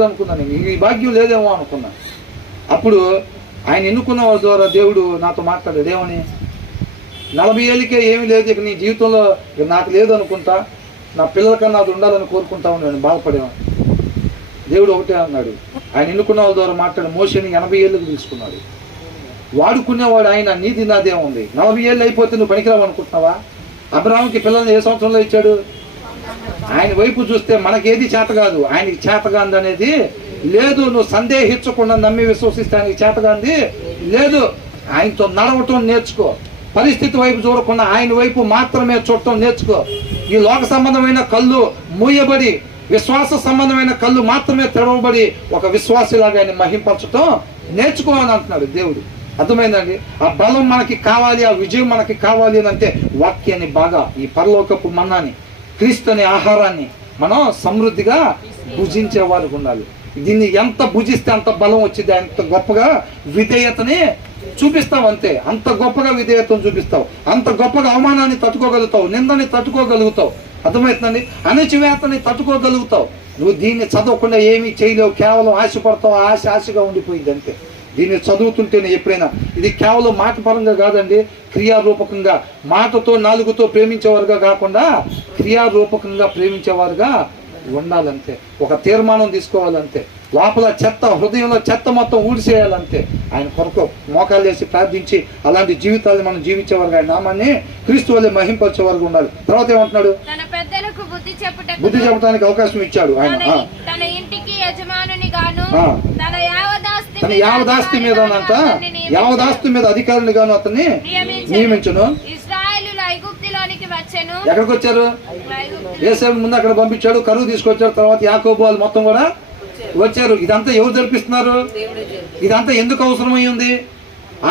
అనుకున్నాను, ఈ భాగ్యం లేదేమో అనుకున్నా. అప్పుడు ఆయన ఎన్నుకున్న వాళ్ళ ద్వారా దేవుడు నాతో మాట్లాడాడు. ఏమని, 40 ఏళ్ళకే ఏమీ లేదు, ఇక నీ జీవితంలో ఇక నాకు లేదు అనుకుంటా, నా పిల్లలకన్నా అది ఉండాలని కోరుకుంటా ఉన్నాను, బాధపడేవాడు. దేవుడు ఒకటే అన్నాడు, ఆయన ఎన్నుకున్న వాళ్ళ ద్వారా మాట్లాడి మోషేని 80 ఏళ్ళకి తీసుకున్నాడు. వాడుకునేవాడు ఆయన, నీది నాదే ఉంది. 40 ఏళ్ళు అయిపోతే నువ్వు పనికిరావు అనుకుంటున్నావా? అబ్రాహాంకి పిల్లల్ని ఏ సంవత్సరంలో ఇచ్చాడు? ఆయన వైపు చూస్తే మనకేది చేత కాదు, ఆయనకి చేతగాంది అనేది లేదు. నువ్వు సందేహించకుండా నమ్మి విశ్వసిస్తే ఆయనకి చేతగాంది లేదు. ఆయనతో నడవటం నేర్చుకో, పరిస్థితి వైపు చూడకుండా ఆయన వైపు మాత్రమే చూడటం నేర్చుకో. ఈ లోక సంబంధమైన కళ్ళు మూయబడి విశ్వాస సంబంధమైన కళ్ళు మాత్రమే తెరవబడి ఒక విశ్వాసిలాగా ఆయన మహింపరచటం నేర్చుకో అని అంటున్నాడు దేవుడు. అర్థమైందండి? ఆ బలం మనకి కావాలి, ఆ విజయం మనకి కావాలి అని అంటే వాక్యాన్ని బాగా, ఈ పరలోకపు మన్నాని, క్రీస్తు అనే ఆహారాన్ని మనం సమృద్ధిగా భుజించే వారికి ఉండాలి. దీన్ని ఎంత భుజిస్తే అంత బలం వచ్చింది, అంత గొప్పగా విధేయతని చూపిస్తావు, అంతే. అంత గొప్పగా విధేయతను చూపిస్తావు, అంత గొప్పగా అవమానాన్ని తట్టుకోగలుగుతావు, నిందని తట్టుకోగలుగుతావు. అర్థమవుతుందండి? అణచివేతని తట్టుకోగలుగుతావు. నువ్వు దీన్ని చదవకుండా ఏమీ చేయలేవు, కేవలం ఆశపడతావు, ఆశగా ఉండిపోయింది అంతే. దీన్ని చదువుతుంటేనే ఎప్పుడైనా, ఇది కేవలం మాట పరంగా కాదండి, క్రియారూపకంగా, మాటతో నాలుగుతో ప్రేమించేవారుగా కాకుండా క్రియారూపకంగా ప్రేమించేవారుగా ఉండాలంతే. ఒక తీర్మానం తీసుకోవాలంతే. లోపల చెత్త, హృదయంలో చెత్త మొత్తం ఊడిసేయాలంతే. ఆయన కొరకు మోకాలు వేసి ప్రార్థించి అలాంటి జీవితాన్ని మనం జీవించేవారుగా, ఆయన నామాన్ని క్రీస్తు వల్లే మహింపరిచేవారుగా ఉండాలి. తర్వాత ఏమంటున్నాడు? బుద్ధి చెప్పడానికి అవకాశం ఇచ్చాడు ఆయన. తన యావదాస్తి మీద యావదాస్తి మీద అధికారిని గాను అతన్ని నియమించును. ఎక్కడికి వచ్చారు? యోసేపు ముందు అక్కడ పంపించాడు, కరువు తీసుకొచ్చాడు. తర్వాత యాకోబు వాళ్ళు మొత్తం కూడా వచ్చారు. ఇదంతా ఎవరు జరిపిస్తున్నారు? ఇదంతా ఎందుకు అవసరమై ఉంది?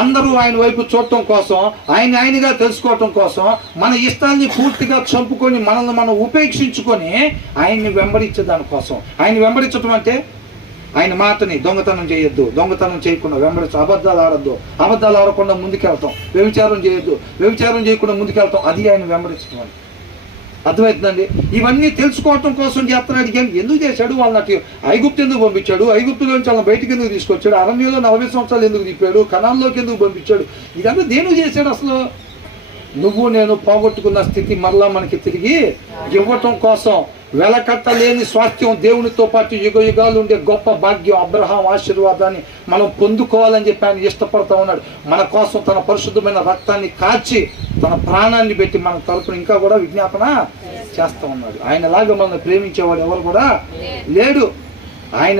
అందరూ ఆయన వైపు చూడటం కోసం, ఆయనగా తెలుసుకోవటం కోసం, మన ఇష్టాన్ని పూర్తిగా చంపుకొని మనల్ని మనం ఉపేక్షించుకొని ఆయన్ని వెంబడించే దానికోసం. ఆయన వెంబడించటం అంటే ఆయన మాటని, దొంగతనం చేయొద్దు, దొంగతనం చేయకుండా వెంబడించు, అబద్ధాలు ఆడద్దు, అబద్ధాలు ఆడకుండా ముందుకెళ్తాం, వ్యభిచారం చేయొద్దు, వ్యభిచారం చేయకుండా ముందుకెళ్తాం, అది ఆయన వెంబడించడం. అర్థమవుతుందండి? ఇవన్నీ తెలుసుకోవటం కోసం చేస్తున్నాడు. ఎందుకు చేశాడు వాళ్ళకి? ఐగుప్తు ఎందుకు పంపించాడు? ఐగుప్తులోంచి వాళ్ళని బయటకు ఎందుకు తీసుకొచ్చాడు? అరణ్యంలో 40 సంవత్సరాలు ఎందుకు తిప్పాడు? కనాల్లోకి ఎందుకు పంపించాడు? ఇదంతా దేనికి చేశాడు అసలు? నువ్వు నేను పోగొట్టుకున్న స్థితి మరలా మనకి తిరిగి ఇవ్వటం కోసం, వెలకట్టలేని స్వాస్థ్యం, దేవునితో పాటు యుగ యుగాలు ఉండే గొప్ప భాగ్యం, అబ్రహాం ఆశీర్వాదాన్ని మనం పొందుకోవాలని చెప్పి ఆయన ఇష్టపడతా ఉన్నాడు. మన కోసం తన పరిశుద్ధమైన రక్తాన్ని కాచి తన ప్రాణాన్ని పెట్టి మన తరపున ఇంకా కూడా విజ్ఞాపన చేస్తూ ఉన్నాడు. ఆయనలాగా మనల్ని ప్రేమించేవాడు ఎవరు కూడా లేడు. ఆయన